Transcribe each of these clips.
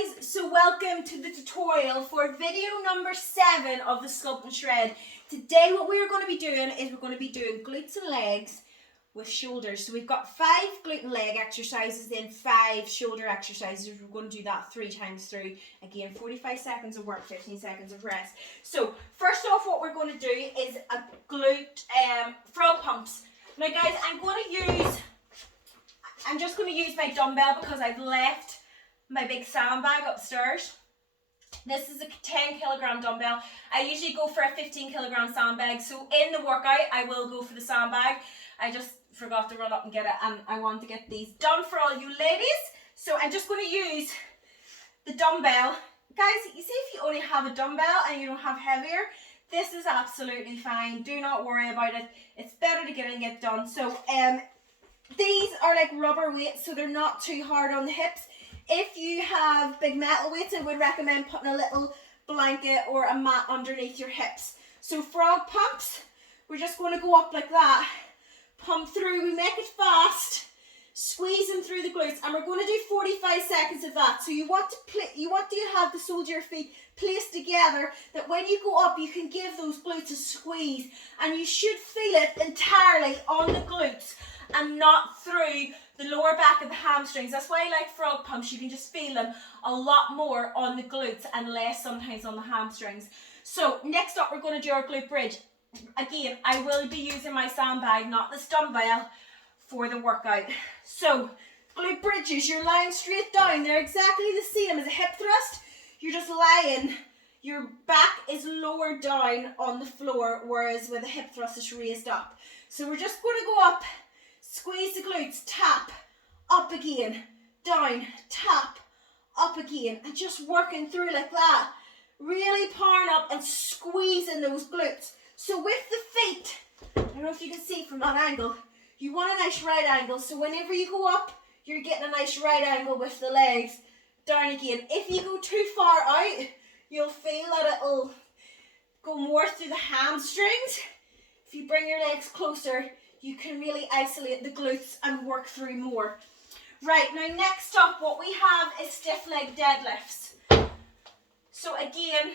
guys, so welcome to the tutorial for video number 7 of the Sculpt and Shred. Today what we're going to be doing is we're going to be doing glutes and legs with shoulders. So we've got 5 glute and leg exercises, then 5 shoulder exercises. We're going to do that 3 times through. Again, 45 seconds of work, 15 seconds of rest. So first off, what we're going to do is a glute frog pumps. Now guys, I'm just going to use my dumbbell because I've left my big sandbag upstairs. This is a 10 kilogram dumbbell. I usually go for a 15 kilogram sandbag. So in the workout, I will go for the sandbag. I just forgot to run up and get it, and I want to get these done for all you ladies. So I'm just going to use the dumbbell. Guys, you see, if you only have a dumbbell and you don't have heavier, this is absolutely fine. Do not worry about it. It's better to get it and get done. So these are like rubber weights, so they're not too hard on the hips. If you have big metal weights, I would recommend putting a little blanket or a mat underneath your hips. So frog pumps, we're just going to go up like that, pump through, we make it fast, squeezing through the glutes, and we're going to do 45 seconds of that. So you want to have the soles of your feet placed together, that when you go up, you can give those glutes a squeeze, and you should feel it entirely on the glutes and not through the lower back of the hamstrings. That's why I like frog pumps. You can just feel them a lot more on the glutes and less sometimes on the hamstrings. So next up, we're going to do our glute bridge. Again, I will be using my sandbag, not this dumbbell, for the workout. So glute bridges, you're lying straight down. They're exactly the same as a hip thrust. You're just lying, your back is lower down on the floor, whereas with a hip thrust it's raised up. So we're just going to go up, squeeze the glutes, tap, up again, down, tap, up again, and just working through like that. Really powering up and squeezing those glutes. So with the feet, I don't know if you can see from that angle, you want a nice right angle. So whenever you go up, you're getting a nice right angle with the legs. Down again. If you go too far out, you'll feel that it'll go more through the hamstrings. If you bring your legs closer, you can really isolate the glutes and work through more. Right, now next up, what we have is stiff leg deadlifts. So again,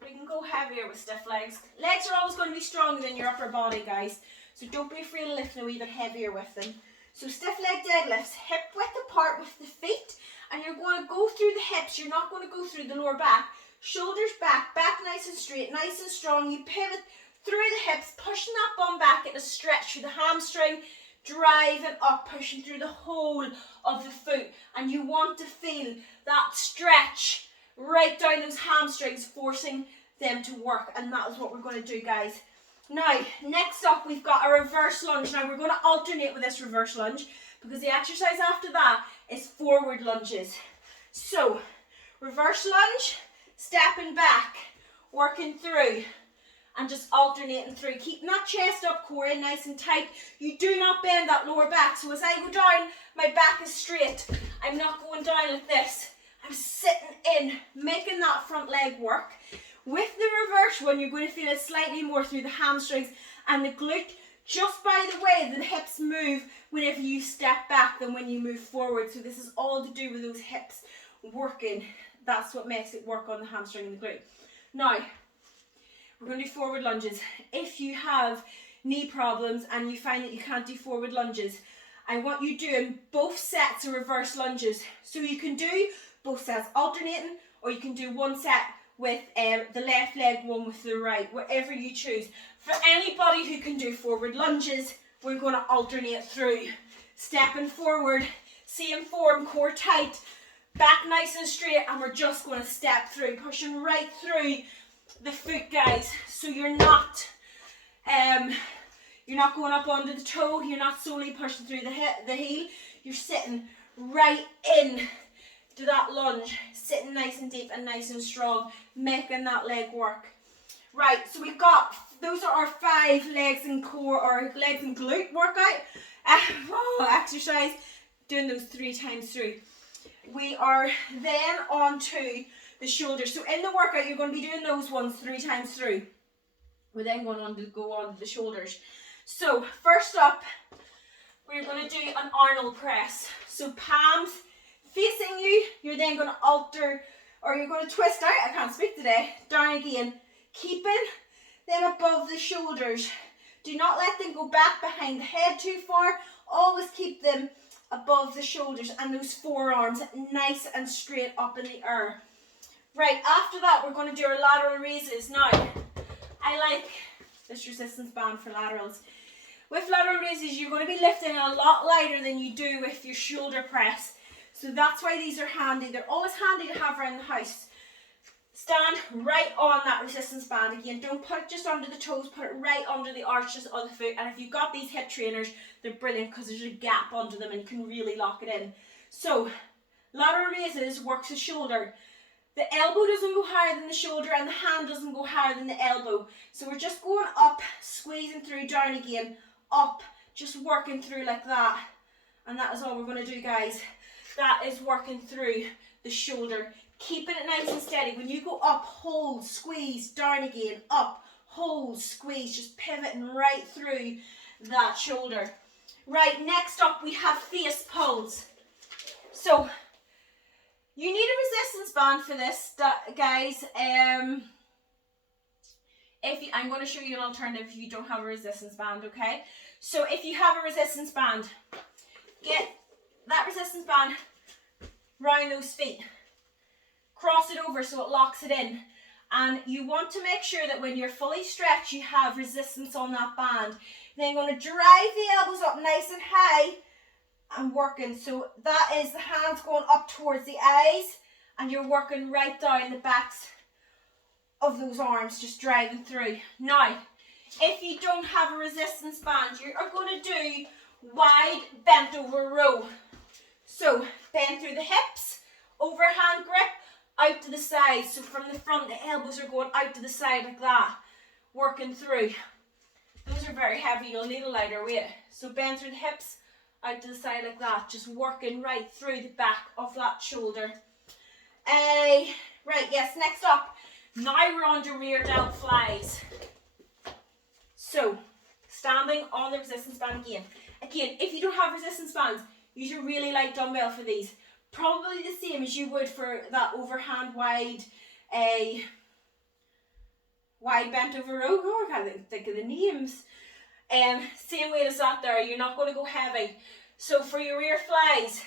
we can go heavier with stiff legs. Legs are always going to be stronger than your upper body, guys. So don't be afraid to lift them even heavier with them. So stiff leg deadlifts, hip width apart with the feet, and you're going to go through the hips. You're not going to go through the lower back. Shoulders back, back nice and straight, nice and strong. You pivot through the hips, pushing that bum back at a stretch through the hamstring, driving up, pushing through the whole of the foot. And you want to feel that stretch right down those hamstrings, forcing them to work. And that is what we're going to do, guys. Now, next up, we've got a reverse lunge. Now, we're going to alternate with this reverse lunge because the exercise after that is forward lunges. So, reverse lunge, stepping back, working through, and just alternating through. Keeping that chest up, core in nice and tight. You do not bend that lower back. So as I go down, my back is straight. I'm not going down like this. I'm sitting in, making that front leg work. With the reverse one, you're going to feel it slightly more through the hamstrings and the glute, just by the way the hips move whenever you step back than when you move forward. So this is all to do with those hips working. That's what makes it work on the hamstring and the glute. Now, we're going to do forward lunges. If you have knee problems and you find that you can't do forward lunges, I want you doing both sets of reverse lunges. So you can do both sets alternating, or you can do one set with the left leg, one with the right, whatever you choose. For anybody who can do forward lunges, we're going to alternate through. Stepping forward, same form, core tight, back nice and straight, and we're just going to step through, pushing right through the foot, guys. So you're not going up onto the toe, you're not solely pushing through the heel, you're sitting right in to that lunge, sitting nice and deep and nice and strong, making that leg work. Right, so we've got, those are our 5 legs and core, or legs and glute workout exercise, doing those 3 times through. We are then on to the shoulders. So in the workout, you're going to be doing those ones 3 times through. We're then going to go on to the shoulders. So first up, we're going to do an Arnold press. So palms facing you. You're then going to alter, or you're going to twist out, I can't speak today, down again, keeping them above the shoulders. Do not let them go back behind the head too far. Always keep them above the shoulders and those forearms nice and straight up in the air. Right, after that we're going to do our lateral raises. Now, I like this resistance band for laterals. With lateral raises, you're going to be lifting a lot lighter than you do with your shoulder press. So that's why these are handy. They're always handy to have around the house. Stand right on that resistance band again. Don't put it just under the toes, put it right under the arches of the foot. And if you've got these hip trainers, they're brilliant because there's a gap under them and you can really lock it in. So, lateral raises works the shoulder. The elbow doesn't go higher than the shoulder and the hand doesn't go higher than the elbow. So we're just going up, squeezing through, down again, up, just working through like that. And that is all we're going to do, guys. That is working through the shoulder. Keeping it nice and steady. When you go up, hold, squeeze, down again, up, hold, squeeze, just pivoting right through that shoulder. Right, next up we have face pulls. So, you need a resistance band for this, guys. I'm going to show you an alternative if you don't have a resistance band, okay? So, if you have a resistance band, get that resistance band round those feet. Cross it over so it locks it in. And you want to make sure that when you're fully stretched, you have resistance on that band. Then you're going to drive the elbows up nice and high and working. So that is the hands going up towards the eyes and you're working right down the backs of those arms, just driving through. Now, if you don't have a resistance band, you are going to do wide bent over row. So bend through the hips, overhand grip, out to the side. So from the front, the elbows are going out to the side like that, working through. Those are very heavy, you'll need a lighter weight. So bend through the hips, out to the side like that, just working right through the back of that shoulder. Right, yes, next up, now we're on to rear delt flies. So, standing on the resistance band again. Again, if you don't have resistance bands, use a really light dumbbell for these. Probably the same as you would for that overhand wide bent over row. Oh, I can't think of the names. Same weight as that there. You're not going to go heavy. So for your rear flies,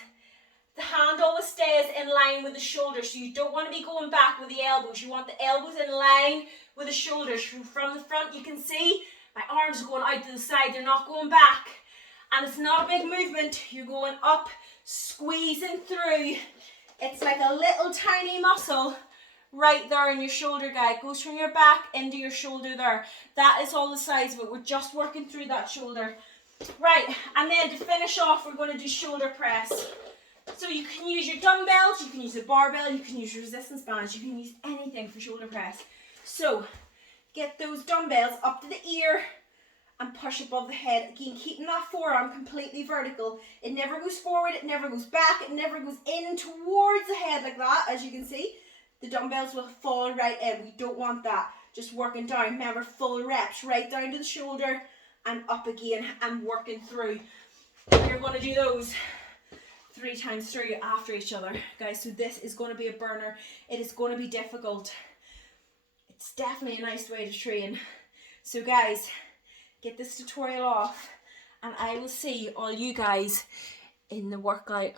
the hand always stays in line with the shoulders. So you don't want to be going back with the elbows. You want the elbows in line with the shoulders. From the front, you can see my arms are going out to the side. They're not going back. And it's not a big movement. You're going up, squeezing through. It's like a little tiny muscle right there in your shoulder, guy. It goes from your back into your shoulder there. That is all the size of it. We're just working through that shoulder. Right, and then to finish off, we're going to do shoulder press. So you can use your dumbbells, you can use a barbell, you can use your resistance bands, you can use anything for shoulder press. So get those dumbbells up to the ear and push above the head. Again, keeping that forearm completely vertical. It never goes forward, it never goes back, it never goes in towards the head like that. As you can see, the dumbbells will fall right in. We don't want that. Just working down. Remember, full reps, right down to the shoulder and up again and working through. You're going to do those 3 times through after each other, guys. So this is going to be a burner. It is going to be difficult. It's definitely a nice way to train. So guys, get this tutorial off and I will see all you guys in the workout.